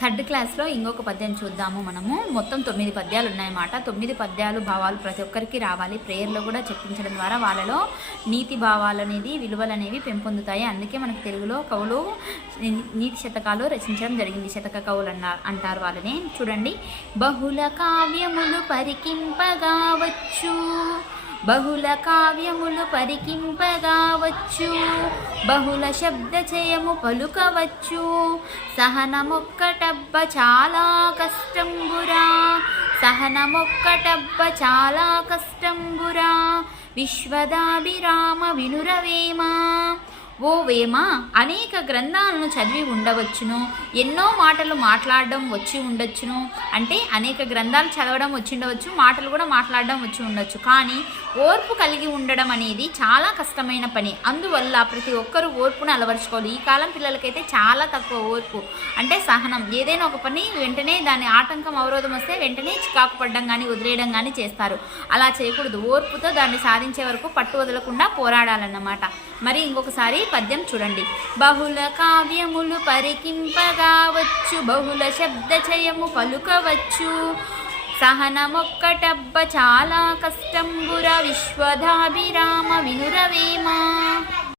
Third క్లాస్లో ఇంకొక పద్యం చూద్దాము మనము. మొత్తం 9 పద్యాలు ఉన్నాయన్నమాట. 9 పద్యాలు భావాలు ప్రతి ఒక్కరికి రావాలి. ప్రేయర్లో కూడా చెప్పించడం ద్వారా వాళ్ళలో నీతి భావాలు అనేది విలువలు అనేవి పెంపొందుతాయి. అందుకే మనకు తెలుగులో కవులు నీతి శతకాలు రచించడం జరిగింది. శతక కవులు అంటారు వాళ్ళని. చూడండి, బహుళ కావ్యములు పరికింపగావచ్చు, బహుళ కావ్యములు పరికింపగావచ్చు, బహుళ శబ్దచయము పలుకవచ్చు, సహనమొక్కటబ్బ చాలా కష్టంబురా, సహనమొక్కటబ్బ చాలా కష్టంబురా, విశ్వదాభిరామ వినురవేమ. ఓ వేమ, అనేక గ్రంథాలను చదివి ఉండవచ్చును, ఎన్నో మాటలు మాట్లాడడం వచ్చి ఉండొచ్చును. అంటే అనేక గ్రంథాలు చదవడం వచ్చి ఉండవచ్చు, మాటలు కూడా మాట్లాడడం వచ్చి ఉండొచ్చు. కానీ ఓర్పు కలిగి ఉండడం అనేది చాలా కష్టమైన పని. అందువల్ల ప్రతి ఒక్కరూ ఓర్పును అలవరుచుకోవాలి. ఈ కాలం పిల్లలకైతే చాలా తక్కువ ఓర్పు. అంటే సహనం. ఏదైనా ఒక పని వెంటనే దాని ఆటంకం అవరోధం వస్తే వెంటనే చికాకు పడడం కానీ వదిలేయడం కానీ చేస్తారు. అలా చేయకూడదు. ఓర్పుతో దాన్ని సాధించే వరకు పట్టు వదలకుండా పోరాడాలన్నమాట. మరి ఇంకొకసారి పద్యం చూడండి. బహుళ కావ్యములు పరికింపగావచ్చు, బహుళ శబ్దచయము పలుకవచ్చు, సహనమొక్కటబ్బ చాలా కష్టంబుర, విశ్వదాభిరామ వినురవేమ.